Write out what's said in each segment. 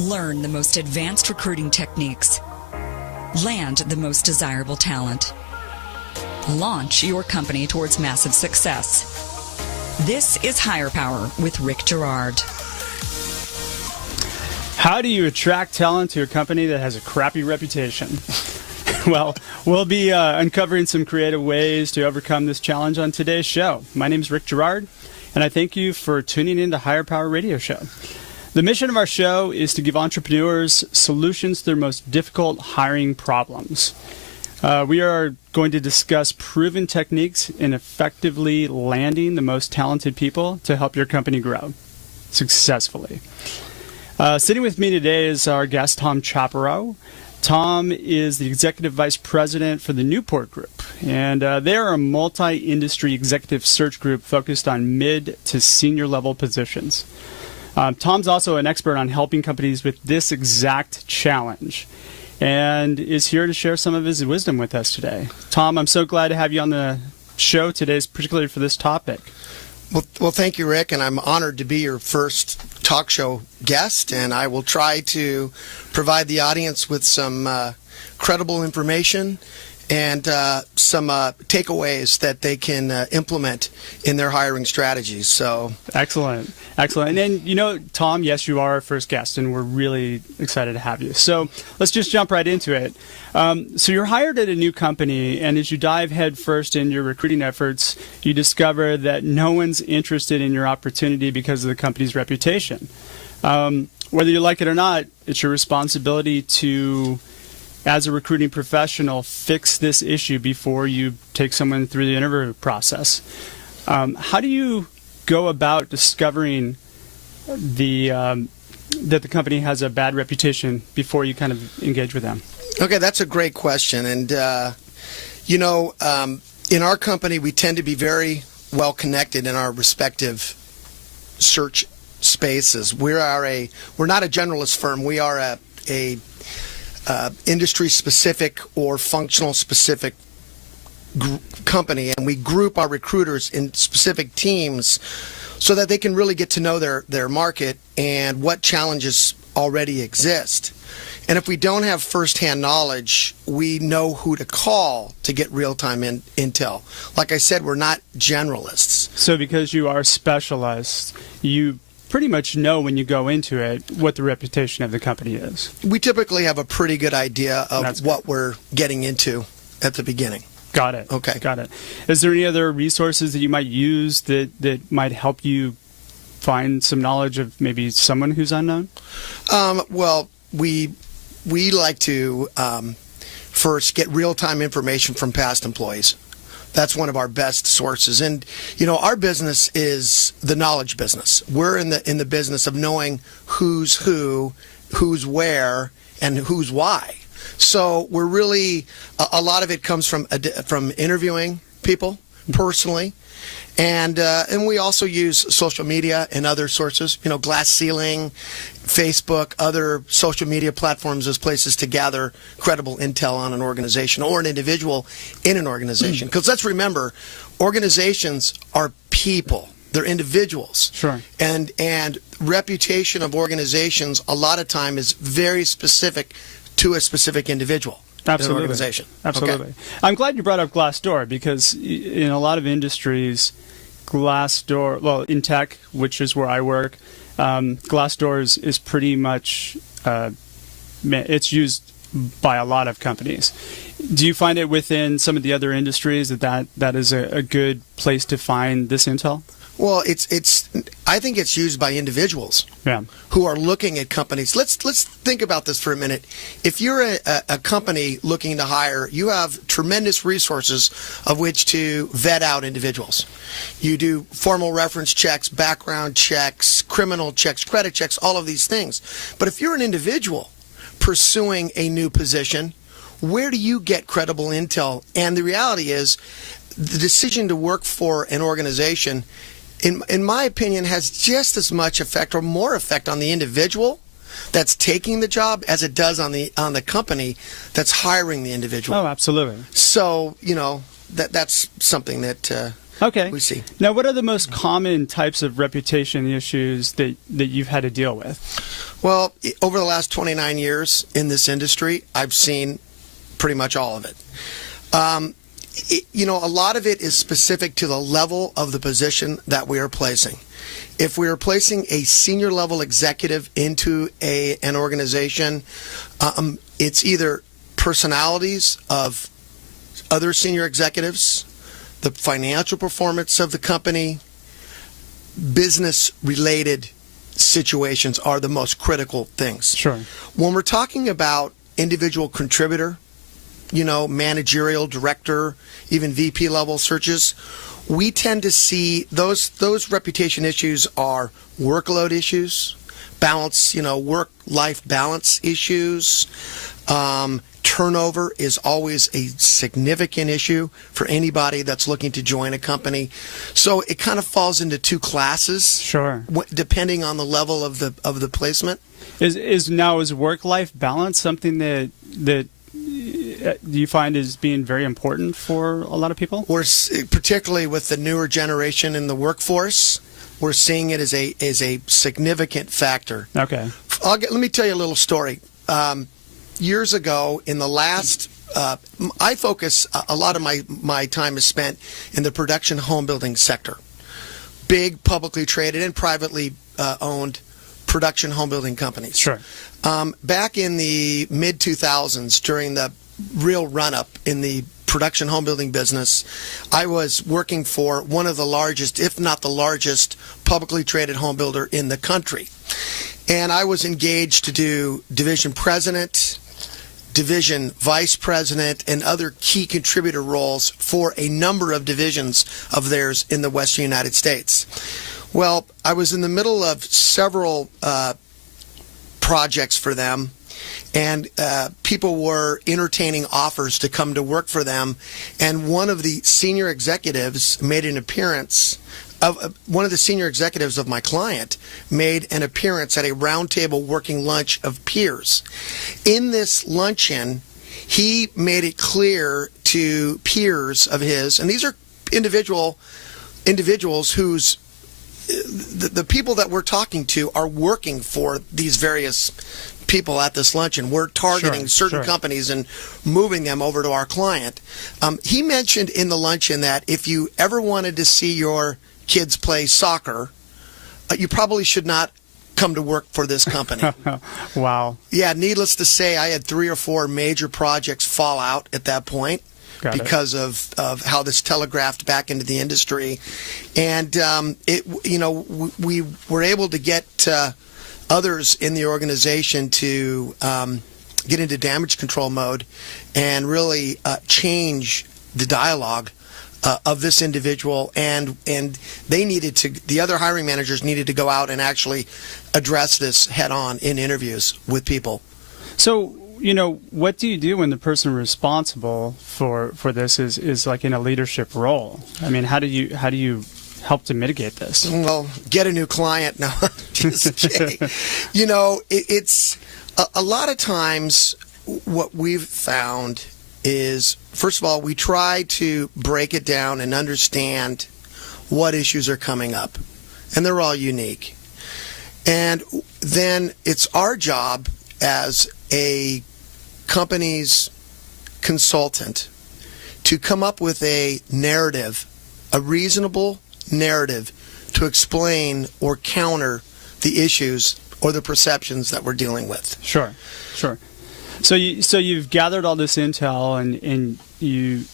Learn the most advanced recruiting techniques. Land the most desirable talent. Launch your company towards massive success. This is HirePower with Rick Girard. How do you attract talent to a company that has a crappy reputation? Well, we'll be uncovering some creative ways to overcome this challenge on today's show. My name is Rick Girard, and I thank you for tuning in to HirePower Radio Show. The mission of our show is to give entrepreneurs solutions to their most difficult hiring problems. We are going to discuss proven techniques in effectively landing the most talented people to help your company grow successfully. Sitting with me today is our guest, Tom Chaparro. Tom is the Executive Vice President for the Newport Group, and they are a multi-industry executive search group focused on mid to senior level positions. Tom's also an expert on helping companies with this exact challenge and is here to share some of his wisdom with us today. Tom, I'm so glad to have you on the show today, particularly for this topic. Well, thank you, Rick, and I'm honored to be your first talk show guest, and I will try to provide the audience with some credible information and some takeaways that they can implement in their hiring strategies. So excellent. And then, Tom, yes, you are our first guest, and we're really excited to have you. So let's just jump right into it. So you're hired at a new company, and as you dive headfirst in your recruiting efforts, you discover that no one's interested in your opportunity because of the company's reputation. Whether you like it or not, it's your responsibility to, as a recruiting professional, fix this issue before you take someone through the interview process. How do you go about discovering that the company has a bad reputation before you kind of engage with them? Okay, that's a great question. And, in our company, we tend to be very well connected in our respective search spaces. We're not a generalist firm. We are a industry-specific or functional-specific company, and we group our recruiters in specific teams so that they can really get to know their market and what challenges already exist. And if we don't have firsthand knowledge, we know who to call to get real-time intel. Like I said, we're not generalists. So because you are specialized, you pretty much know when you go into it what the reputation of the company is. We typically have a pretty good idea of what we're getting into at the beginning. Got it. Okay. Got it. Is there any other resources that you might use that might help you find some knowledge of maybe someone who's unknown? Well, we like to first get real-time information from past employees. That's one of our best sources. And, our business is the knowledge business. We're in the business of knowing who's who, who's where, and who's why. So we're really, a lot of it comes from interviewing people personally. And we also use social media and other sources, Glass Ceiling, Facebook, other social media platforms as places to gather credible intel on an organization or an individual in an organization. Because let's remember, organizations are people. They're individuals. Sure. And reputation of organizations a lot of time is very specific to a specific individual. Absolutely. An organization. Absolutely. Okay. I'm glad you brought up Glassdoor because in a lot of industries, Glassdoor, well, in tech, which is where I work, Glassdoor is pretty much, it's used by a lot of companies. Do you find it within some of the other industries that is a good place to find this intel? Well, I think it's used by individuals who are looking at companies. Let's think about this for a minute. If you're a company looking to hire, you have tremendous resources of which to vet out individuals. You do formal reference checks, background checks, criminal checks, credit checks, all of these things. But if you're an individual pursuing a new position, where do you get credible intel? And the reality is, the decision to work for an organization, in my opinion, has just as much effect or more effect on the individual that's taking the job as it does on the company that's hiring the individual. Oh, absolutely. So, that's something that we see. Now, what are the most common types of reputation issues that you've had to deal with? Well, over the last 29 years in this industry, I've seen pretty much all of it. A lot of it is specific to the level of the position that we are placing. If we are placing a senior level executive into an organization, it's either personalities of other senior executives, the financial performance of the company, business-related situations are the most critical things. Sure. When we're talking about individual contributor, managerial, director, even VP level searches, we tend to see those reputation issues are workload issues, balance, work-life balance issues. Turnover is always a significant issue for anybody that's looking to join a company. So it kind of falls into two classes. Sure. Depending on the level of the placement. Is work-life balance something that you find is being very important for a lot of people? Particularly with the newer generation in the workforce, we're seeing it as a significant factor. Okay. Let me tell you a little story. Years ago, in the last, I focus, a lot of my time is spent in the production home building sector. Big publicly traded and privately owned production home building companies. Sure. Back in the mid-2000s, during the real run-up in the production home building business, I was working for one of the largest, if not the largest, publicly traded home builder in the country. And I was engaged to do division president, division vice president, and other key contributor roles for a number of divisions of theirs in the Western United States. Well, I was in the middle of several projects for them, and people were entertaining offers to come to work for them, and one of the senior executives made an appearance. One of the senior executives of my client made an appearance at a roundtable working lunch of peers. In this luncheon, he made it clear to peers of his, and these are individuals whose the people that we're talking to are working for these various people at this luncheon. We're targeting certain companies and moving them over to our client. He mentioned in the luncheon that if you ever wanted to see your kids play soccer, you probably should not come to work for this company. Wow. Yeah, needless to say, I had 3 or 4 major projects fall out at that point because of how this telegraphed back into the industry. And, we were able to get others in the organization to get into damage control mode and really change the dialogue of this individual, and the other hiring managers needed to go out and actually address this head on in interviews with people. So, what do you do when the person responsible for this is like in a leadership role? I mean, how do you help to mitigate this? Well, get a new client. No, just kidding. It's a lot of times what we've found is, first of all, we try to break it down and understand what issues are coming up. And they're all unique. And then it's our job as a company's consultant to come up with a narrative, a reasonable narrative to explain or counter the issues or the perceptions that we're dealing with. Sure. So you've gathered all this intel and you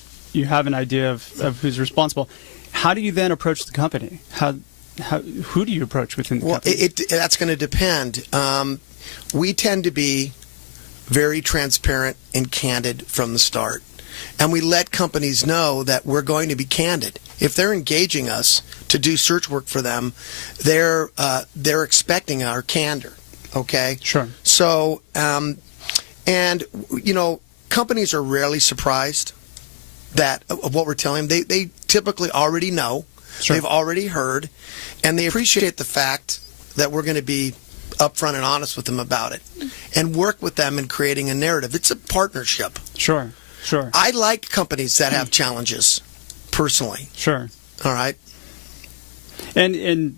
have an idea of who's responsible. How do you then approach the company? Who do you approach within the company? Well, that's going to depend. We tend to be very transparent and candid from the start. And we let companies know that we're going to be candid. If they're engaging us to do search work for them, they're expecting our candor. Okay? Sure. So, companies are rarely surprised of what we're telling them. They typically already know. Sure. They've already heard, and they appreciate the fact that we're going to be upfront and honest with them about it and work with them in creating a narrative. It's a partnership. Sure. I like companies that have challenges, personally. Sure. All right. And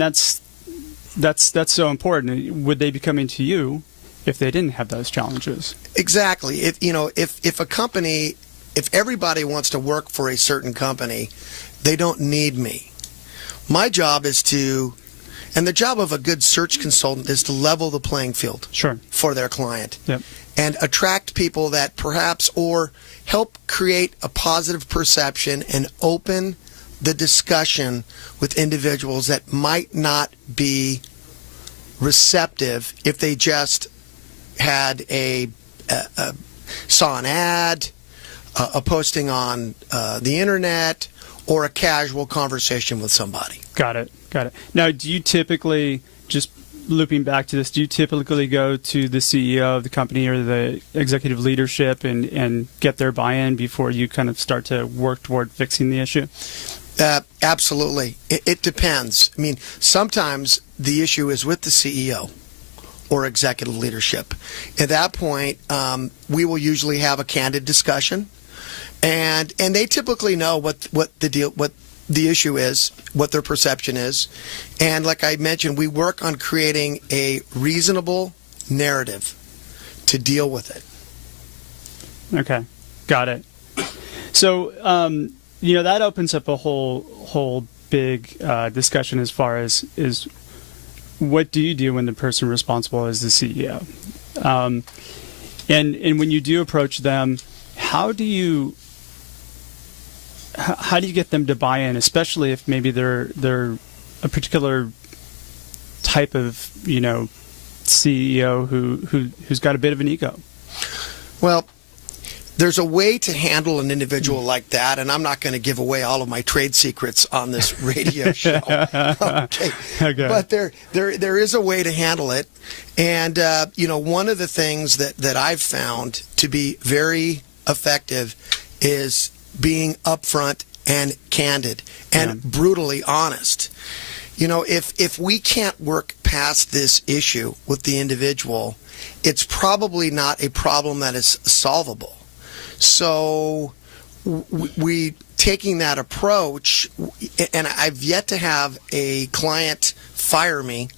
that's that's so important. Would they be coming to you if they didn't have those challenges? Exactly. If a company, if everybody wants to work for a certain company, they don't need me. My job is to, and the job of a good search consultant is to level the playing field for their client. Yep. And attract people that perhaps, or help create a positive perception and open the discussion with individuals that might not be receptive if they just had saw an ad, a posting on the internet, or a casual conversation with somebody. Got it. Now, do you typically, just looping back to this, do you typically go to the CEO of the company or the executive leadership and get their buy-in before you kind of start to work toward fixing the issue? Absolutely. It depends. I mean, sometimes the issue is with the CEO or executive leadership. At that point, we will usually have a candid discussion, and they typically know what the issue is, what their perception is. And like I mentioned, we work on creating a reasonable narrative to deal with it. Okay, got it. So, that opens up a whole big discussion as far as is what do you do when the person responsible is the CEO? And when you do approach them, how do you get them to buy in, especially if maybe they're a particular type of CEO who's got a bit of an ego? Well, there's a way to handle an individual like that, and I'm not going to give away all of my trade secrets on this radio show. Okay. But there is a way to handle it, and one of the things that I've found to be very effective is being upfront and candid and brutally honest. If we can't work past this issue with the individual, it's probably not a problem that is solvable. So we taking that approach, and I've yet to have a client fire me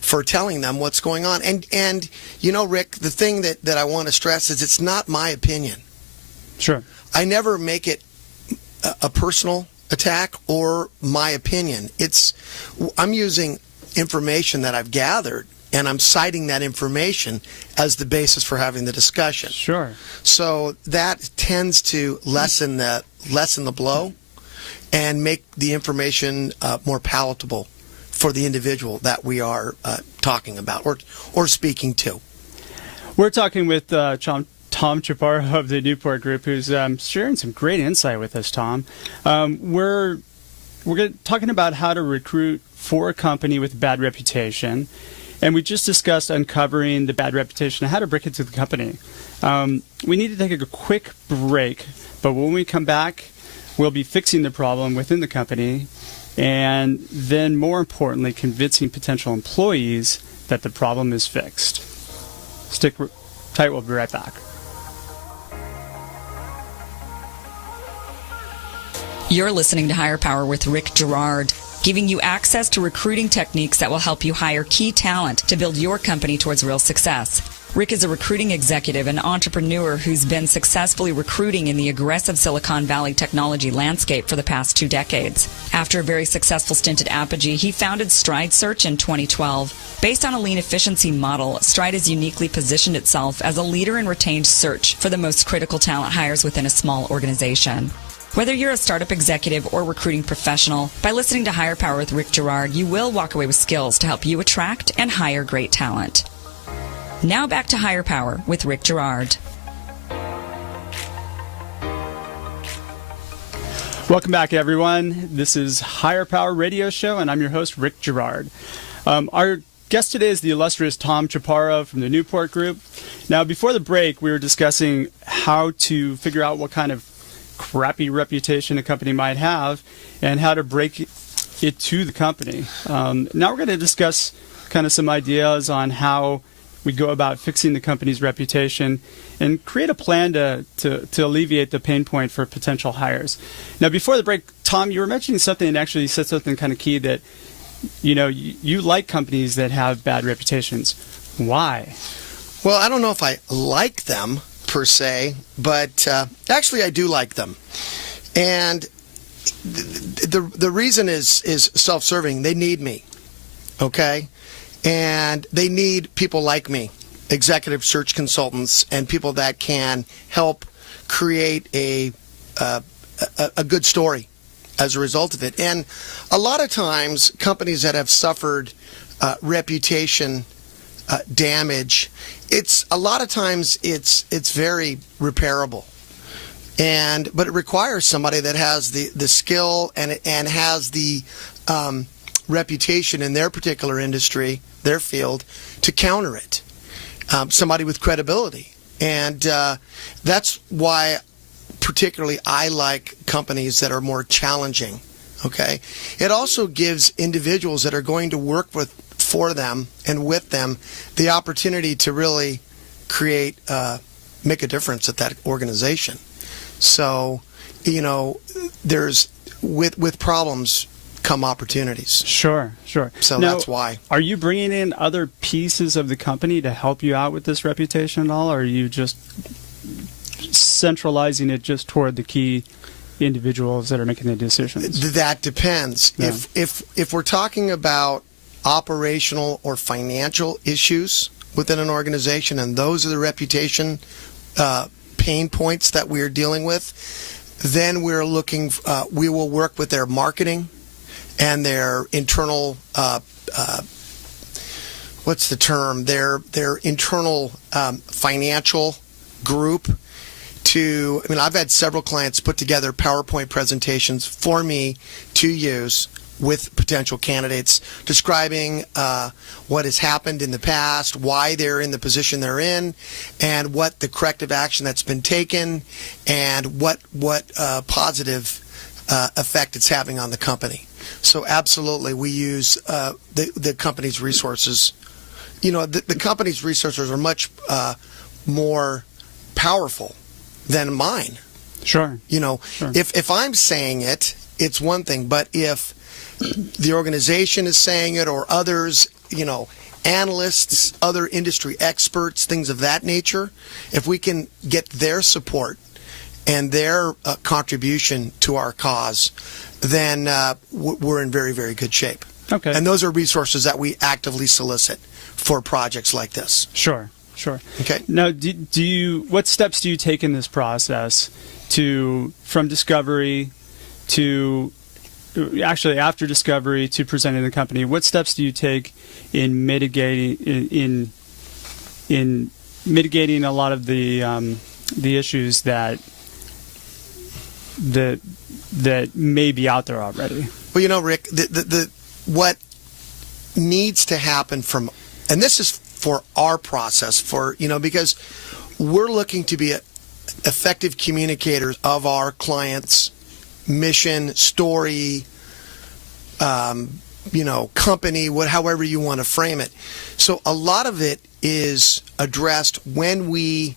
for telling them what's going on. And Rick, the thing that I want to stress is it's not my opinion. Sure. I never make it a personal attack or my opinion. I'm using information that I've gathered, and I'm citing that information as the basis for having the discussion. Sure. So that tends to lessen the blow and make the information more palatable for the individual that we are talking about or speaking to. We're talking with Tom Chaparro of the Newport Group, who's sharing some great insight with us, Tom. We're talking about how to recruit for a company with a bad reputation. And we just discussed uncovering the bad reputation and how to break it to the company. We need to take a quick break, but when we come back, we'll be fixing the problem within the company and then, more importantly, convincing potential employees that the problem is fixed. Stick tight, we'll be right back. You're listening to HirePower with Rick Girard, giving you access to recruiting techniques that will help you hire key talent to build your company towards real success. Rick is a recruiting executive and entrepreneur who's been successfully recruiting in the aggressive Silicon Valley technology landscape for the past 2 decades. After a very successful stint at Apogee, he founded Stride Search in 2012. Based on a lean efficiency model, Stride has uniquely positioned itself as a leader in retained search for the most critical talent hires within a small organization. Whether you're a startup executive or recruiting professional, by listening to HirePower with Rick Girard, you will walk away with skills to help you attract and hire great talent. Now back to HirePower with Rick Girard. Welcome back, everyone. This is HirePower Radio Show, and I'm your host, Rick Girard. Our guest today is the illustrious Tom Chaparro from the Newport Group. Now, before the break, we were discussing how to figure out what kind of crappy reputation a company might have and how to break it to the company. Now we're going to discuss kind of some ideas on how we go about fixing the company's reputation and create a plan to alleviate the pain point for potential hires. Now, before the break, Tom, you were mentioning something, and actually you said something kind of key, that you like companies that have bad reputations. Why? Well, I don't know if I like them per se, but actually I do like them. And the reason is self-serving. They need me, okay? And they need people like me, executive search consultants, and people that can help create a good story as a result of it. And a lot of times, companies that have suffered reputation damage, it's very repairable. But it requires somebody that has the skill and has the reputation in their particular industry, their field, to counter it. Somebody with credibility. And that's why particularly I like companies that are more challenging. Okay? It also gives individuals that are going to work for them and with them the opportunity to really make a difference at that organization. So, there's with problems come opportunities. Sure. So now, that's why. Are you bringing in other pieces of the company to help you out with this reputation at all, or are you just centralizing it just toward the key individuals that are making the decisions? That depends. Yeah. If we're talking about operational or financial issues within an organization, and those are the reputation pain points that we're dealing with, then we will work with their marketing and their internal their internal financial group. I've had several clients put together PowerPoint presentations for me to use with potential candidates, describing what has happened in the past, why they're in the position they're in, and what the corrective action that's been taken, and what positive effect it's having on the company. So absolutely, we use the company's resources. The company's resources are much more powerful than mine. Sure. Sure. If I'm saying it, it's one thing, but if the organization is saying it, or others, analysts, other industry experts, things of that nature, if we can get their support and their contribution to our cause, then we're in very, very good shape. Okay. And those are resources that we actively solicit for projects like this. Sure. Okay. Now, what steps do you take in this process from discovery to actually after discovery to presenting the company? What steps do you take in mitigating mitigating a lot of the issues that may be out there already? Well, Rick, what needs to happen and this is for our process, because we're looking to be effective communicators of our clients' mission, story, company, however you want to frame it. So a lot of it is addressed when we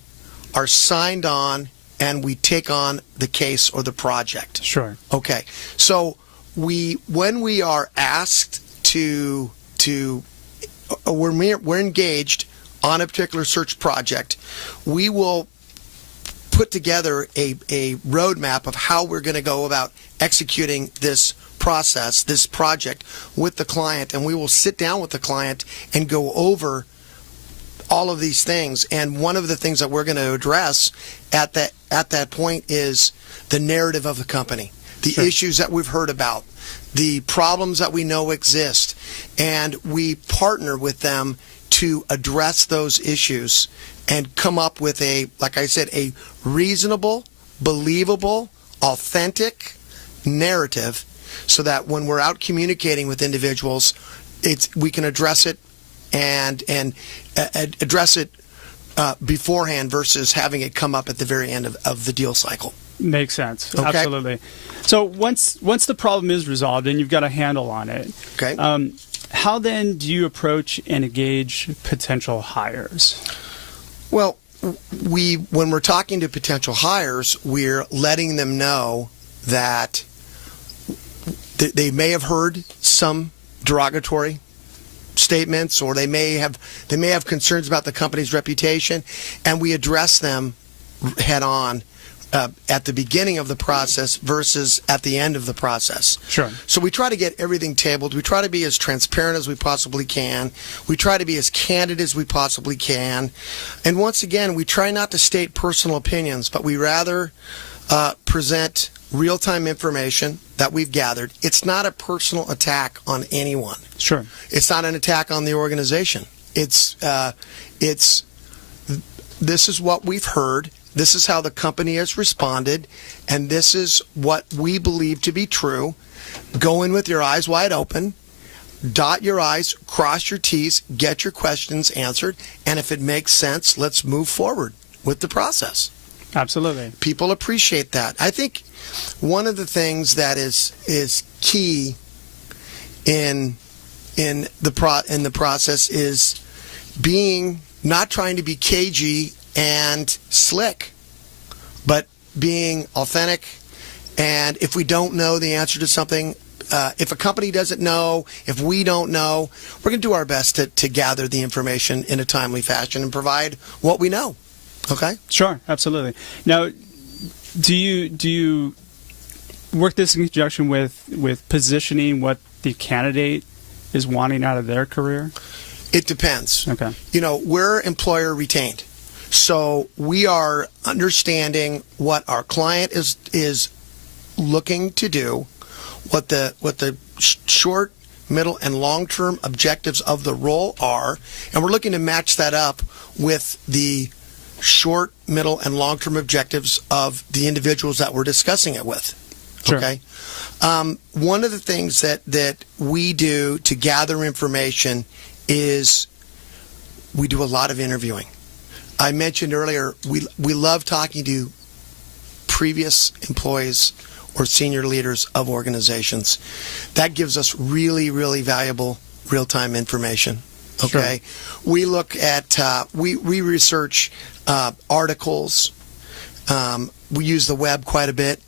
are signed on and we take on the case or the project. Sure. Okay. So when we are asked we're engaged on a particular search project, we will put together a roadmap of how we're going to go about executing this process, this project with the client, and we will sit down with the client and go over all of these things. And one of the things that we're going to address at that point is the narrative of the company, the Sure. issues that we've heard about, the problems that we know exist, and we partner with them to address those issues and come up with a reasonable, believable, authentic narrative, so that when we're out communicating with individuals, we can address it and address it beforehand versus having it come up at the very end of the deal cycle. Makes sense. Okay. Absolutely. So once the problem is resolved and you've got a handle on it, okay, how then do you approach and engage potential hires? Well, when we're talking to potential hires, we're letting them know that they may have heard some derogatory statements, or they may have concerns about the company's reputation, and we address them head on at the beginning of the process versus at the end of the process. Sure. So we try to get everything tabled. We try to be as transparent as we possibly can. We try to be as candid as we possibly can. And once again, we try not to state personal opinions, but we rather present real-time information that we've gathered. It's not a personal attack on anyone. Sure. It's not an attack on the organization. It's this is what we've heard. This is how the company has responded, and this is what we believe to be true. Go in with your eyes wide open, dot your I's, cross your T's, get your questions answered, and if it makes sense, let's move forward with the process. Absolutely. People appreciate that. I think one of the things that is key in the process is not trying to be cagey and slick, but being authentic. And if we don't know the answer to something, if a company doesn't know, if we don't know, we're going to do our best to gather the information in a timely fashion and provide what we know. Okay? Sure, absolutely. Now, do you work this in conjunction with positioning what the candidate is wanting out of their career? It depends. Okay. We're employer retained. So we are understanding what our client is looking to do, what the short, middle, and long-term objectives of the role are, and we're looking to match that up with the short, middle, and long-term objectives of the individuals that we're discussing it with. Sure. Okay. One of the things that we do to gather information is we do a lot of interviewing. I mentioned earlier, we love talking to previous employees or senior leaders of organizations. That gives us really, really valuable real-time information. Okay, sure. We look at we research articles. We use the web quite a bit,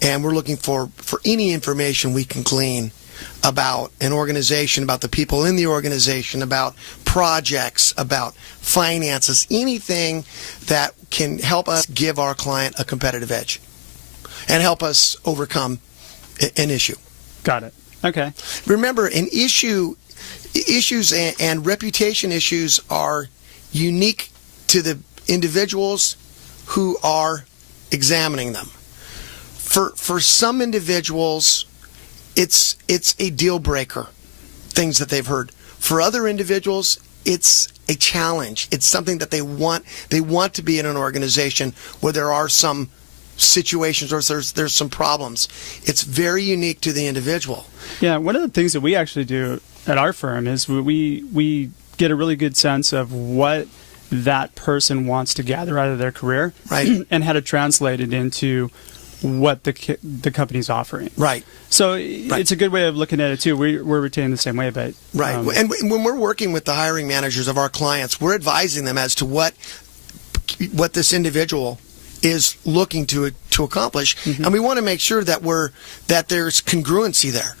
and we're looking for any information we can glean about an organization, about the people in the organization, about projects, about finances, anything that can help us give our client a competitive edge and help us overcome an issue. Got it. Okay. Remember, issues and reputation issues are unique to the individuals who are examining them. For some individuals, it's a deal breaker, things that they've heard. For other individuals, it's a challenge. It's something that they want to be in an organization where there are some situations or there's some problems. It's very unique to the individual. Yeah, one of the things that we actually do at our firm is we get a really good sense of what that person wants to gather out of their career, right, and how to translate it into what the company's offering. Right. So it's a good way of looking at it too. We're retained the same way, but right. And when we're working with the hiring managers of our clients, we're advising them as to what this individual is looking to accomplish, mm-hmm. and we want to make sure that there's congruency there.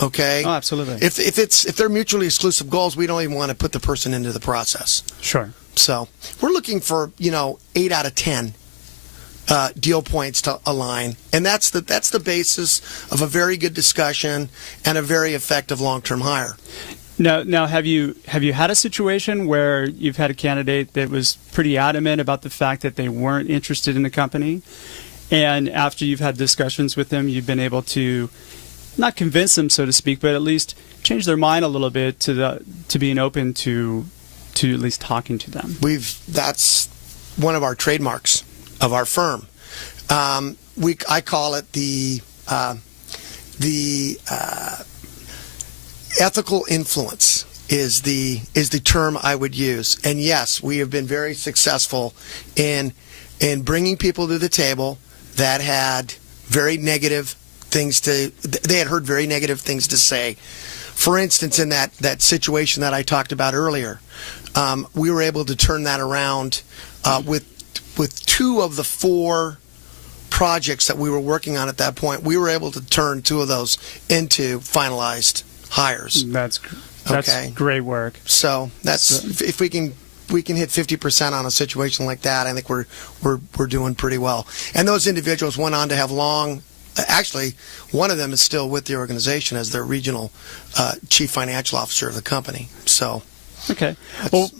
Okay. Oh, absolutely. If they're mutually exclusive goals, we don't even want to put the person into the process. Sure. So we're looking for 8 out of 10. Deal points to align, and that's the basis of a very good discussion and a very effective long-term hire. Now, have you had a situation where you've had a candidate that was pretty adamant about the fact that they weren't interested in the company, and after you've had discussions with them, you've been able to not convince them, so to speak, but at least change their mind a little bit to being open to at least talking to them? That's one of our trademarks of our firm. I call it the ethical influence is the term I would use. And yes, we have been very successful in bringing people to the table that had very negative things they had heard very negative things to say. For instance, in that situation that I talked about earlier, we were able to turn that around with 2 of the 4 projects that we were working on at that point. We were able to turn 2 of those into finalized hires. That's Okay. great work. So if we can hit 50% on a situation like that, I think we're doing pretty well. And those individuals went on to have actually, one of them is still with the organization as their regional chief financial officer of the company. So, okay. Well,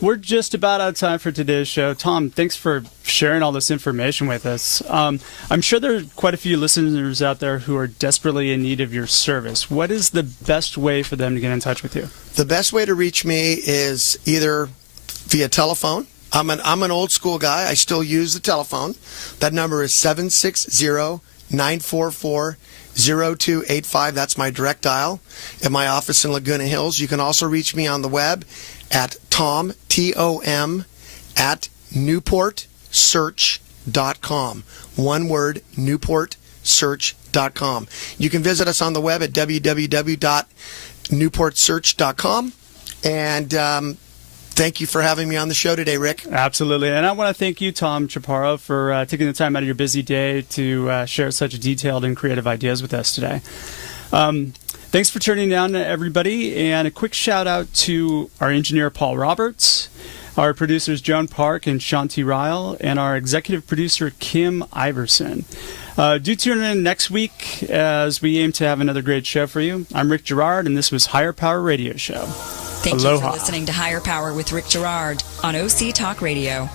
we're just about out of time for today's show. Tom, thanks for sharing all this information with us. I'm sure there are quite a few listeners out there who are desperately in need of your service. What is the best way for them to get in touch with you? The best way to reach me is either via telephone. I'm an old school guy. I still use the telephone. That number is 760-944-0285. That's my direct dial at my office in Laguna Hills. You can also reach me on the web at Tom, T-O-M, at NewportSearch.com. One word, NewportSearch.com. You can visit us on the web at www.NewportSearch.com. And thank you for having me on the show today, Rick. Absolutely. And I want to thank you, Tom Chaparro, for taking the time out of your busy day to share such detailed and creative ideas with us today. Thanks for turning down, everybody. And a quick shout out to our engineer, Paul Roberts, our producers, Joan Park and Shanti Ryle, and our executive producer, Kim Iverson. Do tune in next week as we aim to have another great show for you. I'm Rick Girard, and this was HirePower Radio Show. Thank you for listening to HirePower with Rick Girard on OC Talk Radio.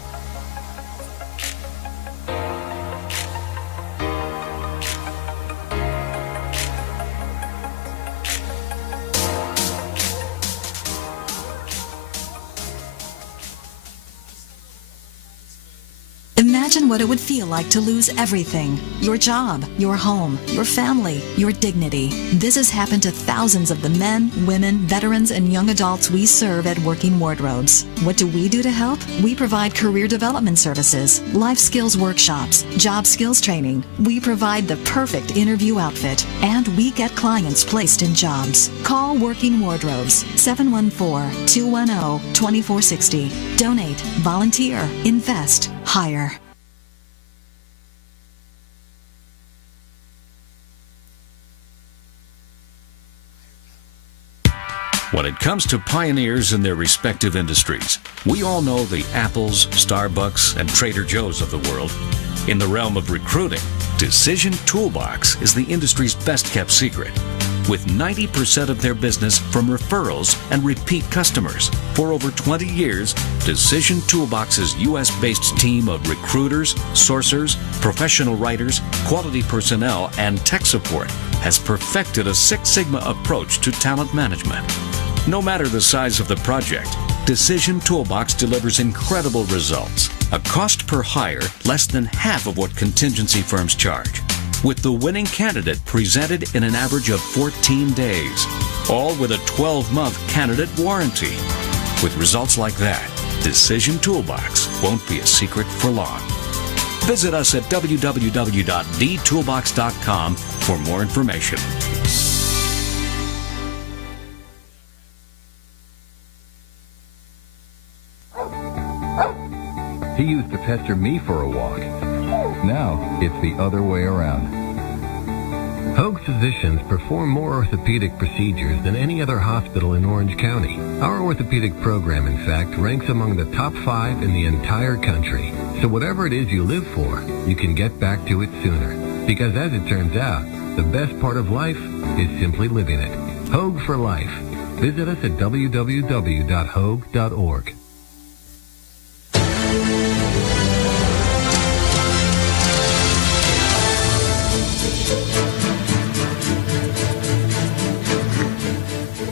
Imagine what it would feel like to lose everything. Your job, your home, your family, your dignity. This has happened to thousands of the men, women, veterans, and young adults we serve at Working Wardrobes. What do we do to help? We provide career development services, life skills workshops, job skills training. We provide the perfect interview outfit, and we get clients placed in jobs. Call Working Wardrobes, 714-210-2460. Donate, volunteer, invest, hire. When it comes to pioneers in their respective industries, we all know the Apples, Starbucks, and Trader Joe's of the world. In the realm of recruiting, Decision Toolbox is the industry's best-kept secret, with 90% of their business from referrals and repeat customers. For over 20 years, Decision Toolbox's U.S.-based team of recruiters, sourcers, professional writers, quality personnel, and tech support has perfected a Six Sigma approach to talent management. No matter the size of the project, Decision Toolbox delivers incredible results. A cost per hire less than half of what contingency firms charge, with the winning candidate presented in an average of 14 days, all with a 12-month candidate warranty. With results like that, Decision Toolbox won't be a secret for long. Visit us at www.dtoolbox.com for more information. He used to pester me for a walk. Now, it's the other way around. Hoag physicians perform more orthopedic procedures than any other hospital in Orange County. Our orthopedic program, in fact, ranks among the top 5 in the entire country. So whatever it is you live for, you can get back to it sooner. Because as it turns out, the best part of life is simply living it. Hoag for life. Visit us at www.hoag.org.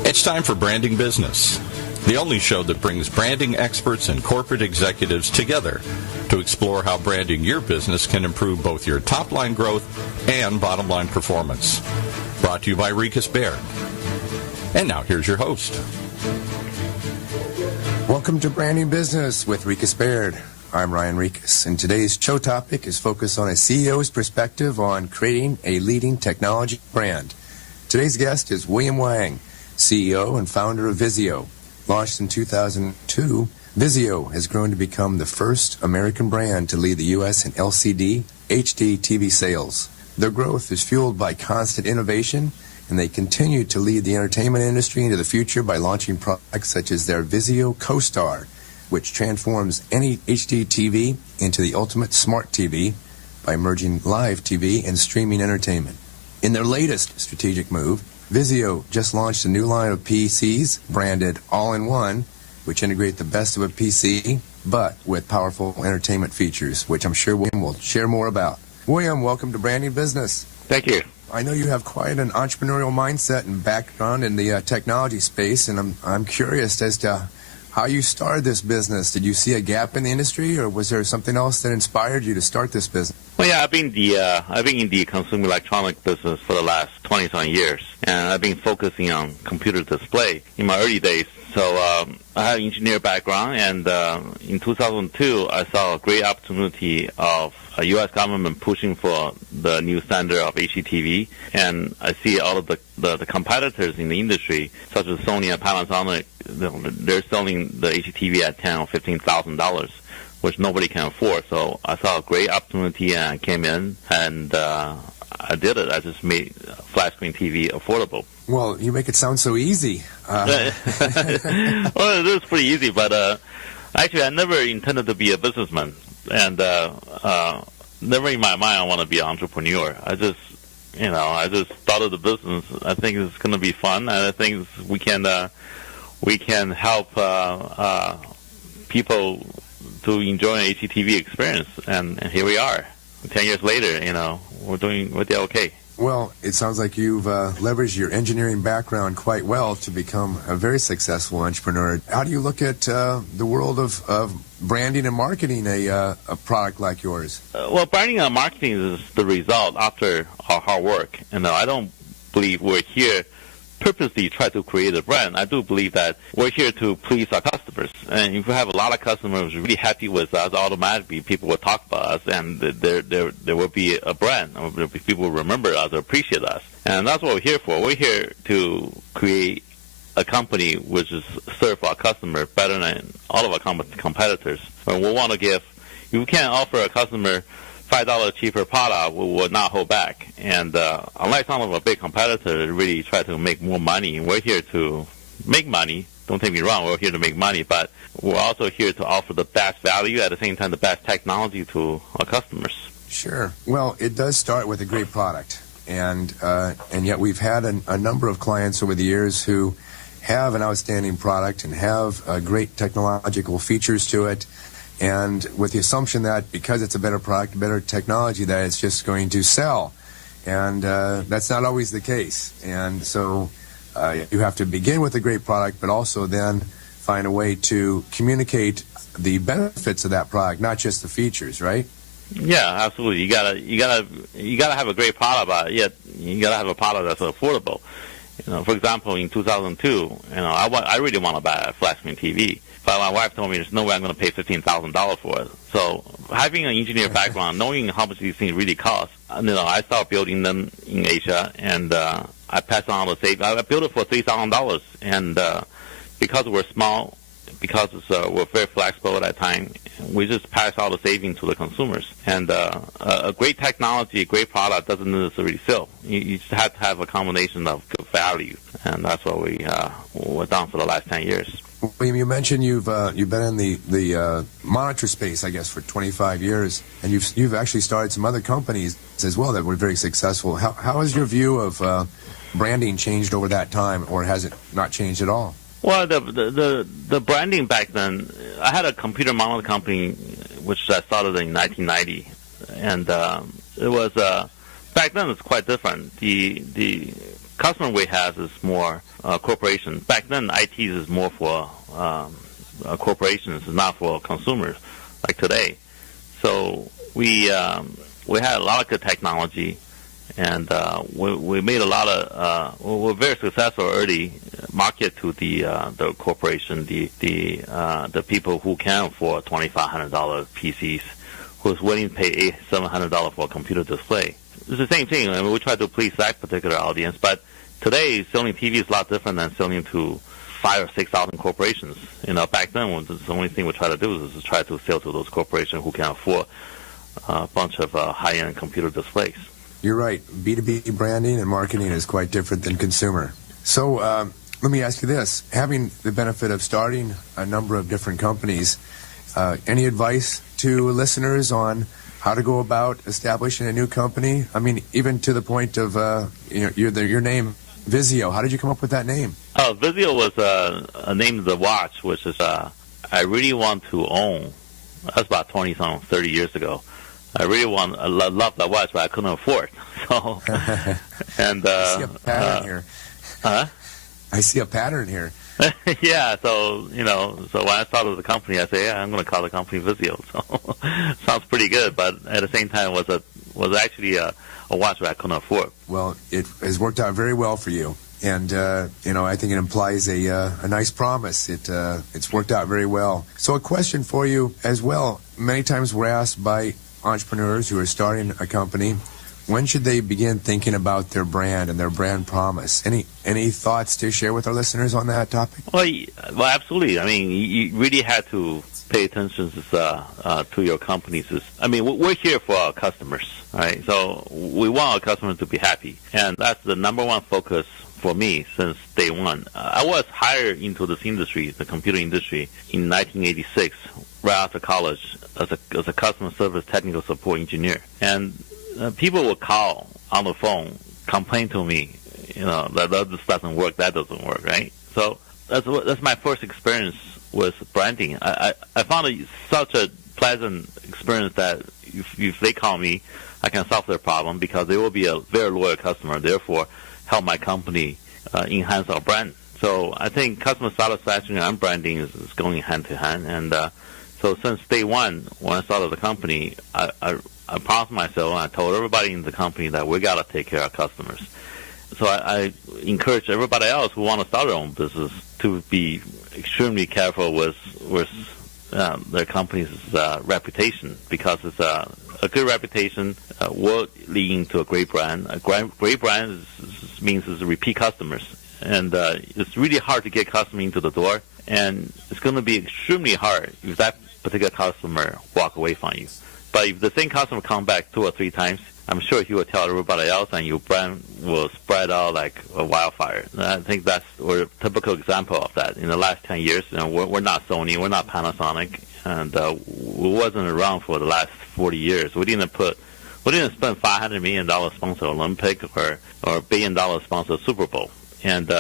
It's time for Branding Business, the only show that brings branding experts and corporate executives together to explore how branding your business can improve both your top-line growth and bottom-line performance. Brought to you by Rikus Baird. And now here's your host. Welcome to Branding Business with Rikus Baird. I'm Ryan Rikus, and today's show topic is focused on a CEO's perspective on creating a leading technology brand. Today's guest is William Wang, CEO and founder of Vizio. Launched in 2002, Vizio has grown to become the first American brand to lead the U.S. in LCD, HD TV sales. Their growth is fueled by constant innovation and they continue to lead the entertainment industry into the future by launching products such as their Vizio Co-Star, which transforms any HD TV into the ultimate smart TV by merging live TV and streaming entertainment. In their latest strategic move, Vizio just launched a new line of PCs branded All-in-One, which integrate the best of a PC, but with powerful entertainment features, which I'm sure William will share more about. William, welcome to Branding Business. Thank you. I know you have quite an entrepreneurial mindset and background in the technology space, and I'm curious as to how you started this business. Did you see a gap in the industry, or was there something else that inspired you to start this business? Well, yeah, I've been in the consumer electronic business for the last 20-some years, and I've been focusing on computer display in my early days. So I had an engineer background, and in 2002, I saw a great opportunity of a U.S. government pushing for the new standard of HDTV, and I see all of the competitors in the industry, such as Sony and Panasonic, they're selling the HDTV at $10,000 or $15,000, which nobody can afford. So I saw a great opportunity, and I came in, and I did it. I just made flat screen TV affordable. Well, you make it sound so easy. Well, it is pretty easy, but actually I never intended to be a businessman, and never in my mind I want to be an entrepreneur. I just started the business. I think it's going to be fun, and I think we can help people to enjoy an HDTV experience, and here we are. 10 years later, we're doing okay. Well, it sounds like you've leveraged your engineering background quite well to become a very successful entrepreneur. How do you look at the world of branding and marketing a product like yours? Well, branding and marketing is the result after our hard work. I don't believe we're here purposely try to create a brand. I do believe that we're here to please our customers. And if we have a lot of customers really happy with us, automatically people will talk about us, and there will be a brand. People will remember us or appreciate us. And that's what we're here for. We're here to create a company which is serve our customer better than all of our competitors. And we want to give, if we can't offer a customer $5 cheaper product, we will not hold back. And unlike some of our big competitors that really try to make more money, we're here to make money. Don't take me wrong, we're here to make money, but we're also here to offer the best value, at the same time the best technology to our customers. Sure. Well, it does start with a great product. And yet we've had a number of clients over the years who have an outstanding product and have great technological features to it, and with the assumption that because it's a better product, better technology, that it's just going to sell. And that's not always the case. And so you have to begin with a great product, but also then find a way to communicate the benefits of that product, not just the features, right? Yeah, absolutely. You gotta have a great product, but yet you gotta have a product that's affordable. For example, in 2002, I really want to buy a flat screen TV. But my wife told me there's no way I'm going to pay $15,000 for it. So having an engineer background, knowing how much these things really cost, I started building them in Asia, and I passed on the savings. I built it for $3,000, and because we're small, because we're very flexible at that time, we just pass all the savings to the consumers. And a great technology, a great product doesn't necessarily sell. You just have to have a combination of good value, and that's what we've done for the last 10 years. William, you mentioned you've been in the monitor space, I guess, for 25 years, and you've actually started some other companies as well that were very successful. How has your view of branding changed over that time, or has it not changed at all? Well, the branding back then, I had a computer monitor company which I started in 1990, and it was back then it's quite different. The customer we have is more corporations. Back then, IT is more for corporations, not for consumers, like today. So we had a lot of good technology, and we made a lot of. We were very successful early market to the corporation, the people who can afford $2,500 PCs, who's willing to pay $700 for a computer display. It's the same thing. I mean, we try to please that particular audience, but today, selling TV is a lot different than selling to 5,000 or 6,000 corporations. Back then, the only thing we try to do is to try to sell to those corporations who can afford a bunch of high-end computer displays. You're right. B2B branding and marketing is quite different than consumer. So let me ask you this. Having the benefit of starting a number of different companies, any advice to listeners on how to go about establishing a new company? I mean, even to the point of your name, Vizio. How did you come up with that name? Oh, Vizio was a name of the watch, which is I really want to own. That's about 30 years ago. I love that watch, but I couldn't afford. So, and I see a pattern here. Huh? I see a pattern here. Yeah, so when I started the company, I said, I'm going to call the company Vizio. So sounds pretty good, but at the same time, was actually a watch that I couldn't afford. Well, it has worked out very well for you, and I think it implies a nice promise. It's worked out very well. So a question for you as well. Many times we're asked by entrepreneurs who are starting a company, when should they begin thinking about their brand and their brand promise? Any thoughts to share with our listeners on that topic? Well, absolutely. I mean, you really had to pay attention to your companies. I mean, we're here for our customers, right? So we want our customers to be happy, and that's the number one focus for me since day one. I was hired into this industry, the computer industry, in 1986, right after college, as a customer service technical support engineer. And people would call on the phone, complain to me, that this doesn't work, that doesn't work, right? So that's my first experience with branding. I found it such a pleasant experience that if they call me, I can solve their problem because they will be a very loyal customer, therefore help my company enhance our brand. So I think customer satisfaction and branding is going hand to hand. And so since day one, when I started the company, I promised myself and I told everybody in the company that we got to take care of our customers. So I encourage everybody else who want to start their own business to be extremely careful with their company's reputation, because it's a good reputation will lead into a great brand. A great brand means it's repeat customers. And it's really hard to get customers into the door, and it's going to be extremely hard if that particular customer walk away from you. But if the same customer come back 2 or 3 times, I'm sure he will tell everybody else, and your brand will spread out like a wildfire. And I think we're a typical example of that. In the last 10 years, we're not Sony, we're not Panasonic, and we wasn't around for the last 40 years. We didn't spend $500 million sponsor Olympic or $1 billion sponsor Super Bowl. And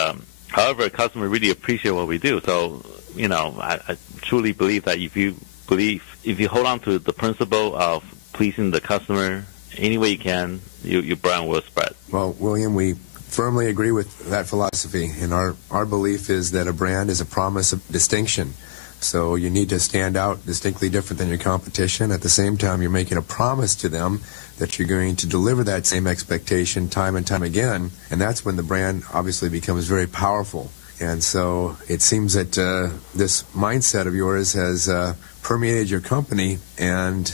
however, customers really appreciate what we do. So, I truly believe that if you hold on to the principle of pleasing the customer any way you can, your brand will spread. Well, William, we firmly agree with that philosophy, and our belief is that a brand is a promise of distinction. So you need to stand out distinctly different than your competition. At the same time, you're making a promise to them that you're going to deliver that same expectation time and time again, and that's when the brand obviously becomes very powerful. And so it seems that this mindset of yours has permeated your company, and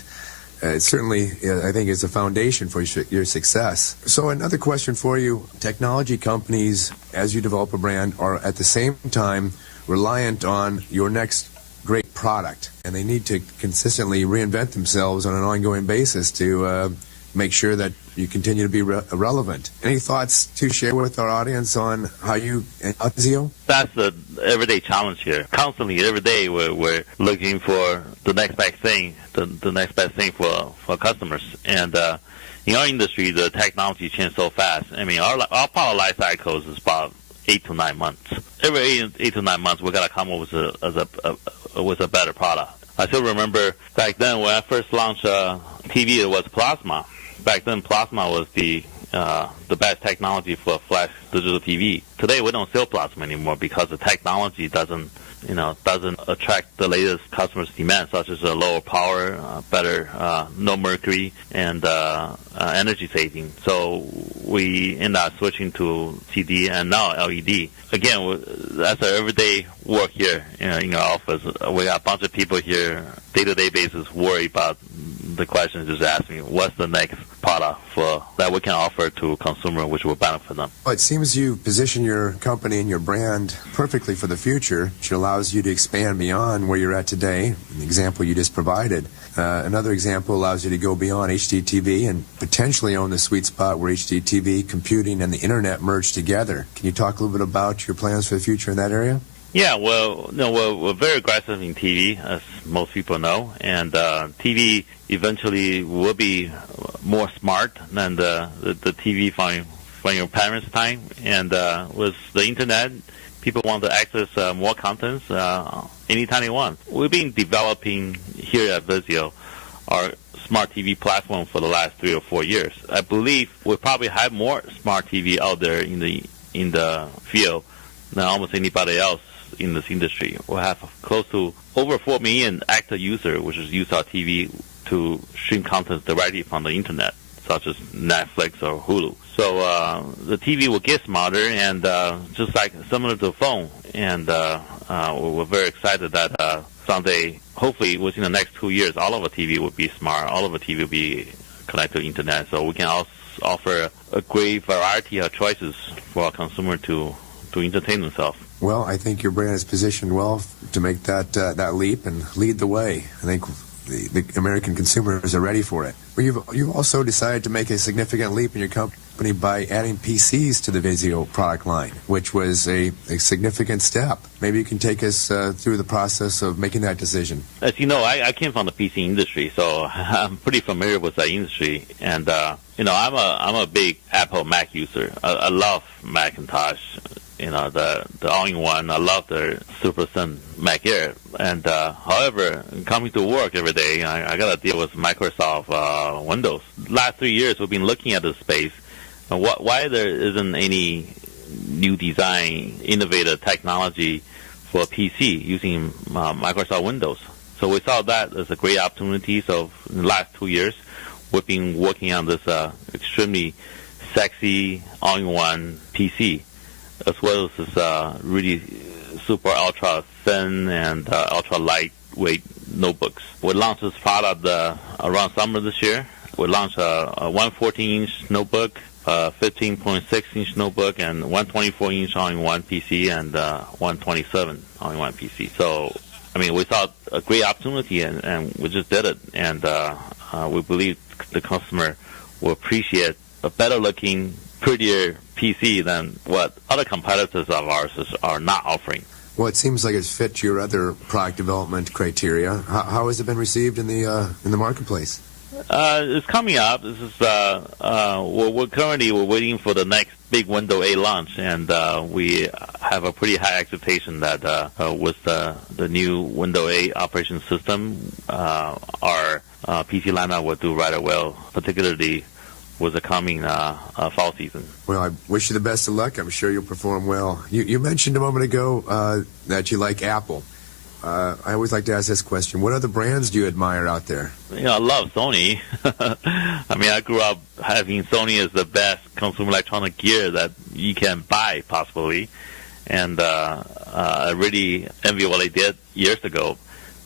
it certainly, I think, is a foundation for your success. So another question for you. Technology companies, as you develop a brand, are at the same time reliant on your next great product, and they need to consistently reinvent themselves on an ongoing basis to make sure that you continue to be relevant. Any thoughts to share with our audience on how you Vizio? That's the everyday challenge here. Constantly, every day, we're looking for the next best thing, the next best thing for customers. And in our industry, the technology changes so fast. I mean, our product life cycles is about 8 to 9 months. Every 8 to 9 months, we got to come up with a better product. I still remember back then when I first launched TV, it was plasma. Back then, plasma was the best technology for flash digital TV. Today, we don't sell plasma anymore because the technology doesn't attract the latest customers' demand, such as a lower power, better, no mercury, and energy saving. So we end up switching to CD and now LED. Again, that's our everyday work here in our office. We got a bunch of people here, day-to-day basis, worry about the question is just asking what's the next product that we can offer to consumer which will benefit them. Well, it seems you position your company and your brand perfectly for the future, which allows you to expand beyond where you're at today, the example you just provided. Another example allows you to go beyond HDTV and potentially own the sweet spot where HDTV, computing, and the internet merge together. Can you talk a little bit about your plans for the future in that area? Yeah, well, no, we're very aggressive in TV, as most people know, and TV eventually will be more smart than the TV from your parents' time. And with the internet, people want to access more content anytime they want. We've been developing here at Vizio our smart TV platform for the last 3 or 4 years. I believe we probably have more smart TV out there in the field than almost anybody else in this industry. We'll have close to over 4 million active users, which is use our TV to stream content directly from the internet, such as Netflix or Hulu. So the TV will get smarter, and just like similar to the phone. And we're very excited that someday, hopefully within the next 2 years, all of our TV will be smart. All of our TV will be connected to the internet, so we can also offer a great variety of choices for our consumer to entertain themselves. Well, I think your brand is positioned well to make that leap and lead the way. I think the American consumers are ready for it. Well, you've also decided to make a significant leap in your company by adding PCs to the Vizio product line, which was a significant step. Maybe you can take us through the process of making that decision. As you know, I came from the PC industry, so I'm pretty familiar with that industry. And I'm a big Apple Mac user. I love Macintosh. The all-in-one. I love the Super Thin Mac Air. And however, coming to work every day, I got to deal with Microsoft Windows. Last 3 years, we've been looking at this space. And why there isn't any new design, innovative technology for a PC using Microsoft Windows. So we saw that as a great opportunity. So in the last 2 years, we've been working on this extremely sexy all-in-one PC, as well as this really super ultra thin and ultra lightweight notebooks. We launched this product around summer this year. We launched a 114-inch notebook, a 15.6-inch notebook, and 124-inch all-in-one PC, and 127 all-in-one PC. So, we saw a great opportunity, and we just did it. And we believe the customer will appreciate a better-looking, prettier PC than what other competitors of ours are not offering. Well, it seems like it's fit your other product development criteria. How has it been received in the marketplace? It's coming up. This is we're waiting for the next big Windows 8 launch, and we have a pretty high expectation that with the new Windows 8 operation system, our PC lineup will do rather well, particularly with the coming fall season. Well, I wish you the best of luck. I'm sure you'll perform well. You mentioned a moment ago that you like Apple. I always like to ask this question. What other brands do you admire out there? I love Sony. I grew up having Sony as the best consumer electronic gear that you can buy, possibly. And I really envy what they did years ago.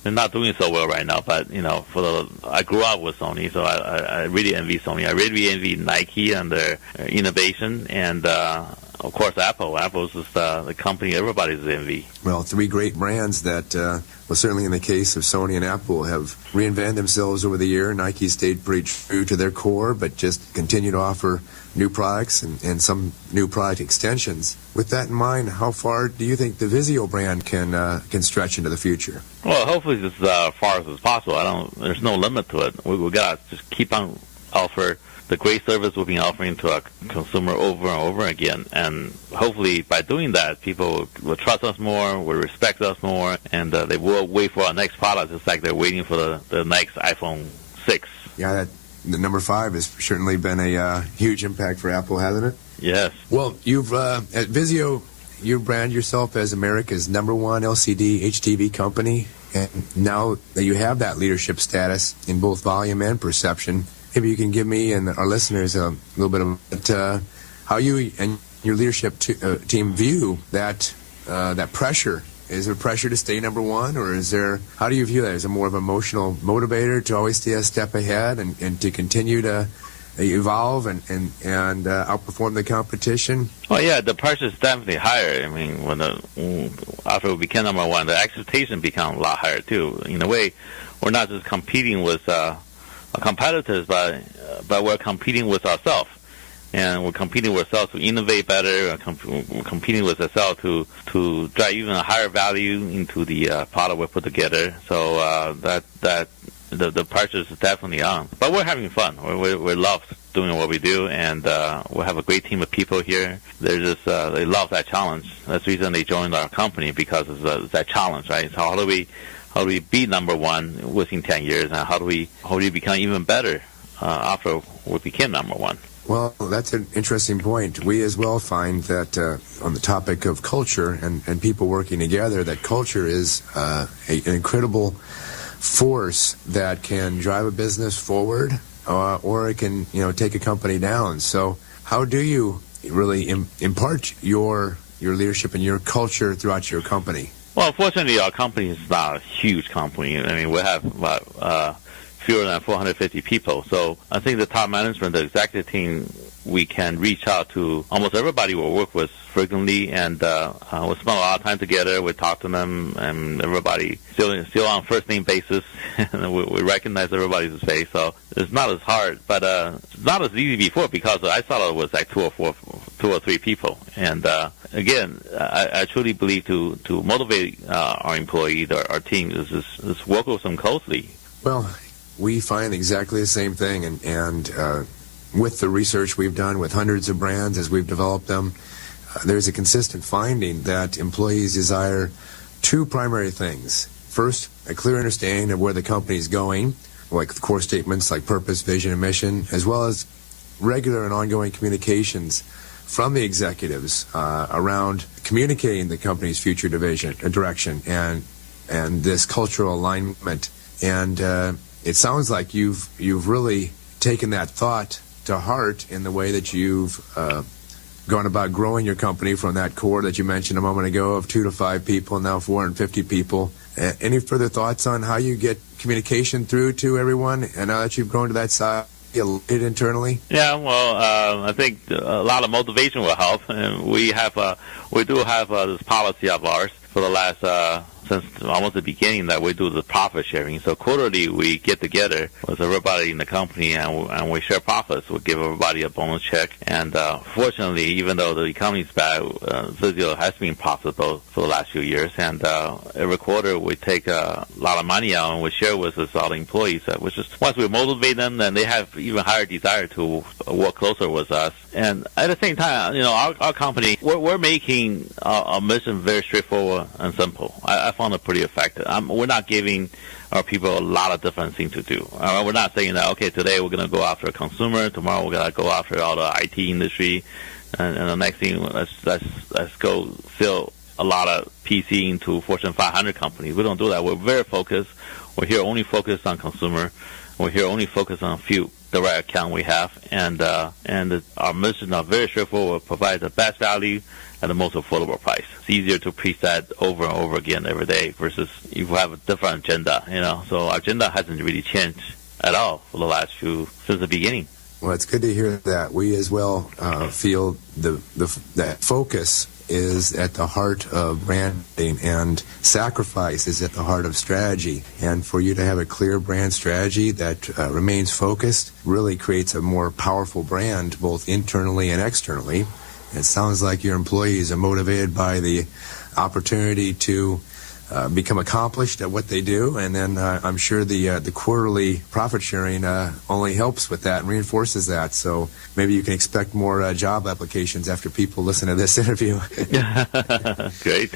They're not doing so well right now, but I grew up with Sony, so I really envy Sony. I really envy Nike and their innovation, and of course Apple. Apple's just the company everybody's envy. Well, three great brands that, certainly in the case of Sony and Apple, have reinvented themselves over the year. Nike stayed pretty true to their core, but just continue to offer new products and some new product extensions. With that in mind, how far do you think the Vizio brand can stretch into the future? Well, hopefully as far as possible. There's no limit to it. We got to just keep on offer the great service we've been offering to our consumer over and over again. And hopefully by doing that, people will trust us more, will respect us more, and they will wait for our next product, just like they're waiting for the next iPhone 6. Yeah, the number 5 has certainly been a huge impact for Apple, hasn't it? Yes. Well, you've at Vizio, you brand yourself as America's #1 LCD HDTV company, and now that you have that leadership status in both volume and perception, maybe you can give me and our listeners a little bit of how you and your leadership team view that pressure Is there pressure to stay number one, or how do you view that? Is it more of an emotional motivator to always stay a step ahead and to continue to evolve and outperform the competition? Well, yeah, the pressure is definitely higher. I mean, after we became number one, the expectation became a lot higher too. In a way, we're not just competing with competitors, but we're competing with ourselves. And we're competing with ourselves to innovate better. We're competing with ourselves to drive even a higher value into the product we put together. So the pressure is definitely on. But we're having fun. We love doing what we do, and we have a great team of people here. They love that challenge. That's the reason they joined our company, because it's that challenge, right? So how do we be number one within 10 years, and how do we become even better after we became number one? Well, that's an interesting point. We as well find that on the topic of culture and people working together, that culture is an incredible force that can drive a business forward, or it can take a company down. So how do you really impart your leadership and your culture throughout your company? Well, fortunately, our company is not a huge company. I mean, we have about fewer than 450 people. So I think the top management, the executive team, we can reach out to almost everybody we work with frequently, and we spend a lot of time together. We talk to them, and everybody still on first name basis. we recognize everybody's face, so it's not as hard, but it's not as easy before, because I thought it was like two or three people. And again, I truly believe to motivate our employees, our team, is work with them closely. Well, we find exactly the same thing, and with the research we've done with hundreds of brands as we've developed them, there's a consistent finding that employees desire two primary things. First, a clear understanding of where the company is going, like the core statements like purpose, vision, and mission, as well as regular and ongoing communications from the executives around communicating the company's future direction and this cultural alignment. And it sounds like you've really taken that thought to heart in the way that you've gone about growing your company from that core that you mentioned a moment ago of 2 to 5 people, now 450 people. Any further thoughts on how you get communication through to everyone, and now that you've grown to that size, it internally? Yeah, well, I think a lot of motivation will help, and we do have this policy of ours for the last since almost the beginning that we do the profit sharing. So quarterly we get together with everybody in the company and we share profits. We give everybody a bonus check. And fortunately, even though the economy is bad, Vizio has been profitable for the last few years. And every quarter we take a lot of money out and we share with all the employees. Which is once we motivate them, then they have even higher desire to work closer with us. And at the same time, our company, we're making our mission very straightforward and simple. I found it pretty effective. We're not giving our people a lot of different things to do. We're not saying that, okay, today we're going to go after a consumer, tomorrow we're going to go after all the IT industry, and the next thing, let's go fill a lot of PC into Fortune 500 companies. We don't do that. We're very focused. We're here only focused on consumer. We're here only focused on a few direct account we have, and our mission is very straightforward: provide the best value at the most affordable price. It's easier to preach that over and over again every day versus if you have a different agenda. So our agenda hasn't really changed at all for the last since the beginning. Well, it's good to hear that. We as well feel that focus is at the heart of branding, and sacrifice is at the heart of strategy. And for you to have a clear brand strategy that remains focused really creates a more powerful brand, both internally and externally. It sounds like your employees are motivated by the opportunity to become accomplished at what they do, and then I'm sure the quarterly profit sharing only helps with that and reinforces that. So maybe you can expect more job applications after people listen to this interview. Great.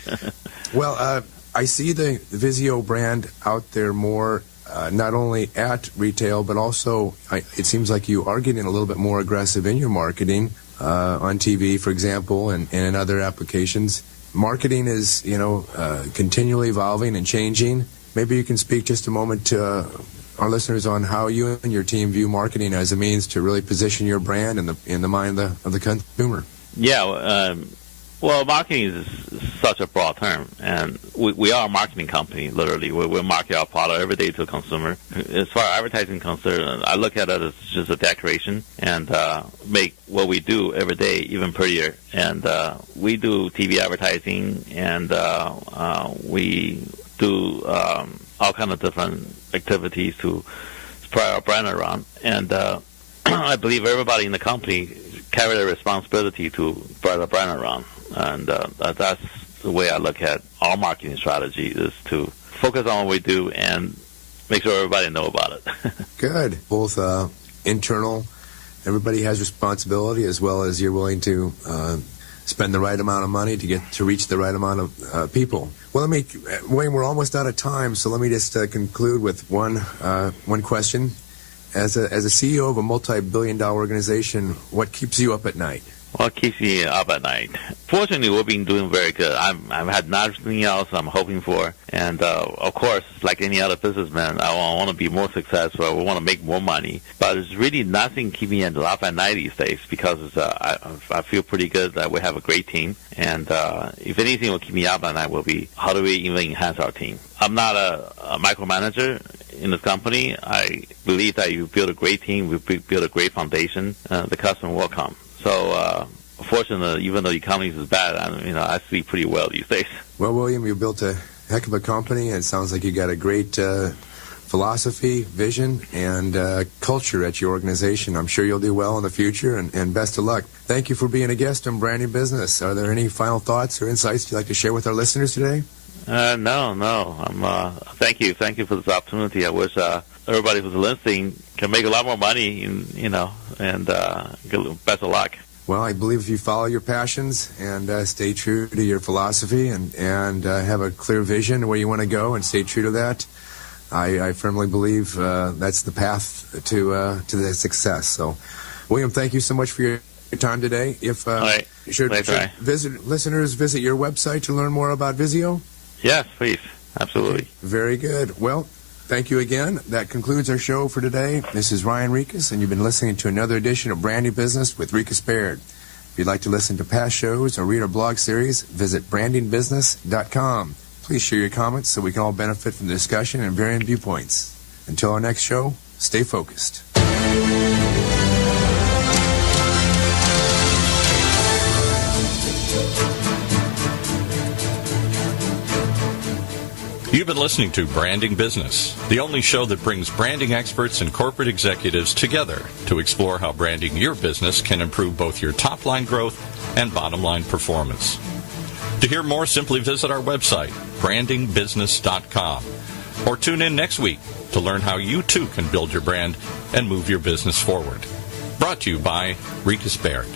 Well, I see the Vizio brand out there more, not only at retail, but also it seems like you are getting a little bit more aggressive in your marketing on TV, for example, and in other applications. Marketing is, continually evolving and changing. Maybe you can speak just a moment to our listeners on how you and your team view marketing as a means to really position your brand in the mind of the consumer. Yeah, Well, marketing is such a broad term, and we are a marketing company, literally. We market our product every day to a consumer. As far as advertising is concerned, I look at it as just a decoration and make what we do every day even prettier. And we do TV advertising, and we do all kind of different activities to spread our brand around. And I believe everybody in the company carry the responsibility to spread our brand around. And that's the way I look at our marketing strategy, is to focus on what we do and make sure everybody know about it. Good. Both internal, everybody has responsibility, as well as you're willing to spend the right amount of money to reach the right amount of people. Well, Wayne, we're almost out of time, so let me just conclude with one question. As a CEO of a multi-billion-dollar organization, what keeps you up at night? Well, it keeps me up at night. Fortunately, we've been doing very good. I've had nothing else I'm hoping for. And, of course, like any other businessman, I want to be more successful. I want to make more money. But there's really nothing keeping me up at night these days, because I feel pretty good that we have a great team. And if anything will keep me up at night will be, how do we even enhance our team? I'm not a micromanager in this company. I believe that you build a great team, you build a great foundation, the customer will come. So, fortunately, even though the economy is bad, I sleep pretty well these days. Well, William, you built a heck of a company, and it sounds like you got a great philosophy, vision, and culture at your organization. I'm sure you'll do well in the future, and best of luck. Thank you for being a guest on Branding Business. Are there any final thoughts or insights you'd like to share with our listeners today? No. Thank you for this opportunity. I wish everybody who's listening can make a lot more money, and best of luck. Well, I believe if you follow your passions and stay true to your philosophy and have a clear vision of where you want to go and stay true to that, I firmly believe that's the path to the success. So, William, thank you so much for your time today. If should listeners visit your website to learn more about Vizio? Yes, please. Absolutely. Okay. Very good. Well, thank you again. That concludes our show for today. This is Ryan Rikas, and you've been listening to another edition of Branding Business with Rikas Baird. If you'd like to listen to past shows or read our blog series, visit brandingbusiness.com. Please share your comments so we can all benefit from the discussion and varying viewpoints. Until our next show, stay focused. You've been listening to Branding Business, the only show that brings branding experts and corporate executives together to explore how branding your business can improve both your top-line growth and bottom-line performance. To hear more, simply visit our website, brandingbusiness.com, or tune in next week to learn how you too can build your brand and move your business forward. Brought to you by Rikas Baird.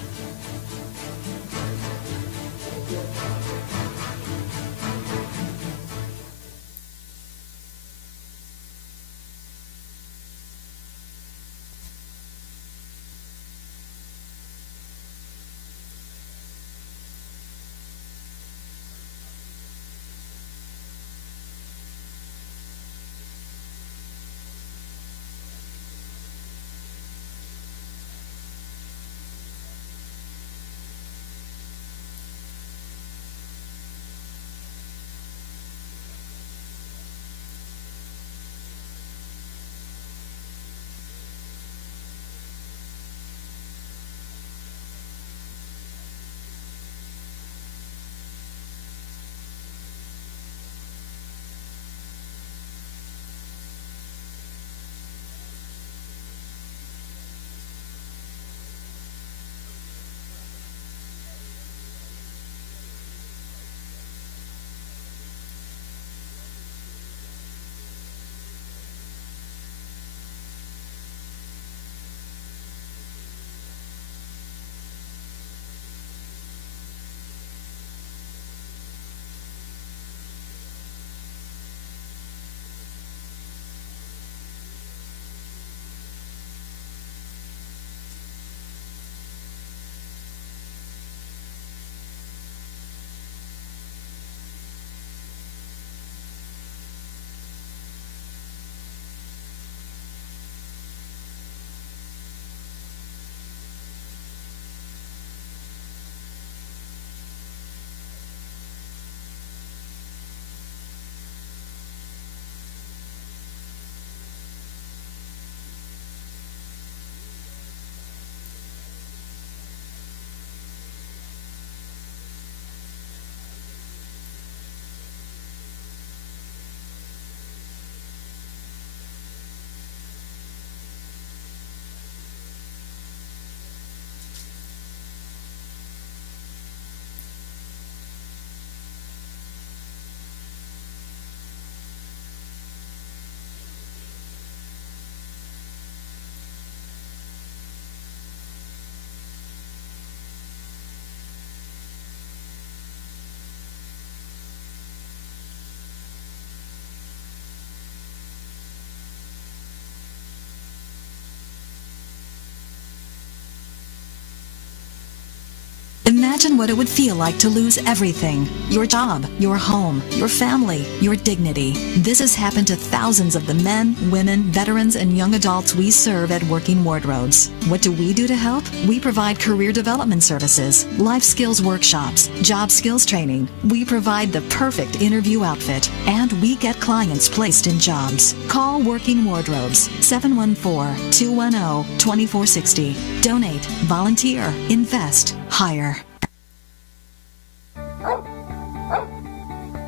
Imagine what it would feel like to lose everything. Your job, your home, your family, your dignity. This has happened to thousands of the men, women, veterans, and young adults we serve at Working Wardrobes. What do we do to help? We provide career development services, life skills workshops, job skills training. We provide the perfect interview outfit, and we get clients placed in jobs. Call Working Wardrobes, 714-210-2460. Donate, volunteer, invest, hire.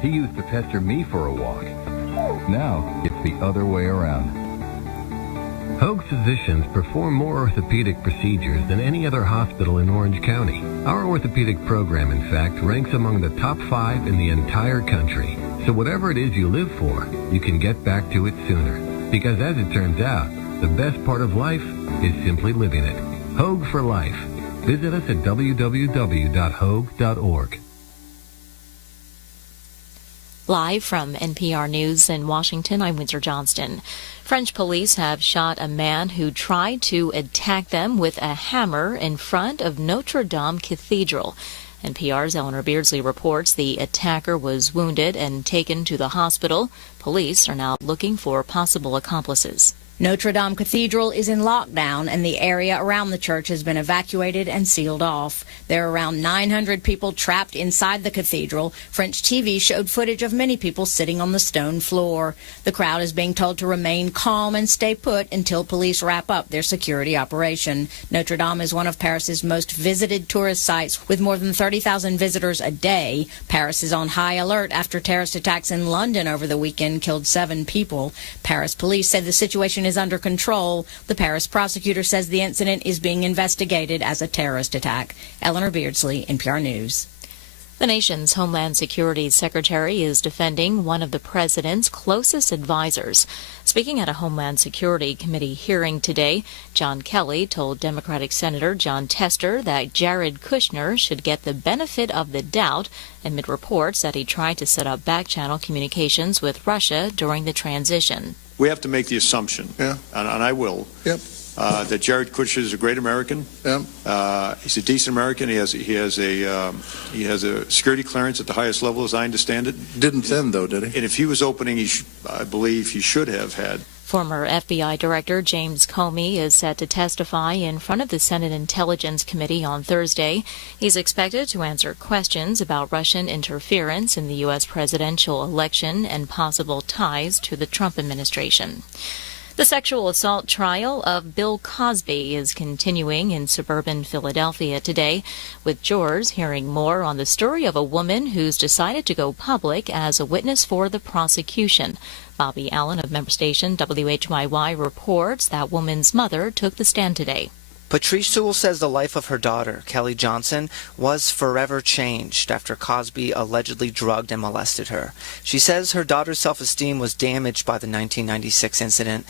He used to pester me for a walk. Now, it's the other way around. Hoag physicians perform more orthopedic procedures than any other hospital in Orange County. Our orthopedic program, in fact, ranks among the top 5 in the entire country. So whatever it is you live for, you can get back to it sooner. Because as it turns out, the best part of life is simply living it. Hoag for life. Visit us at www.hoag.org. Live from NPR News in Washington, I'm Windsor Johnston. French police have shot a man who tried to attack them with a hammer in front of Notre Dame Cathedral. NPR's Eleanor Beardsley reports the attacker was wounded and taken to the hospital. Police are now looking for possible accomplices. Notre Dame Cathedral is in lockdown, and the area around the church has been evacuated and sealed off. There are around 900 people trapped inside the cathedral. French TV showed footage of many people sitting on the stone floor. The crowd is being told to remain calm and stay put until police wrap up their security operation. Notre Dame is one of Paris's most visited tourist sites, with more than 30,000 visitors a day. Paris is on high alert after terrorist attacks in London over the weekend killed 7 people. Paris police said the situation is under control. The Paris prosecutor says the incident is being investigated as a terrorist attack. Eleanor Beardsley, NPR News. The nation's Homeland Security Secretary is defending one of the president's closest advisors. Speaking at a Homeland Security Committee hearing today, John Kelly told Democratic Senator John Tester that Jared Kushner should get the benefit of the doubt amid reports that he tried to set up back-channel communications with Russia during the transition. We have to make the assumption, and I will, that Jared Kushner is a great American. He's a decent American. He has a security clearance at the highest level, as I understand it. Didn't then, though, did he? And if he was opening, I believe he should have had. Former FBI Director James Comey is set to testify in front of the Senate Intelligence Committee on Thursday. He's expected to answer questions about Russian interference in the U.S. presidential election and possible ties to the Trump administration. The sexual assault trial of Bill Cosby is continuing in suburban Philadelphia today, with jurors hearing more on the story of a woman who's decided to go public as a witness for the prosecution. Bobby Allen of member station WHYY reports that woman's mother took the stand today. Patrice Sewell says the life of her daughter, Kelly Johnson, was forever changed after Cosby allegedly drugged and molested her. She says her daughter's self-esteem was damaged by the 1996 incident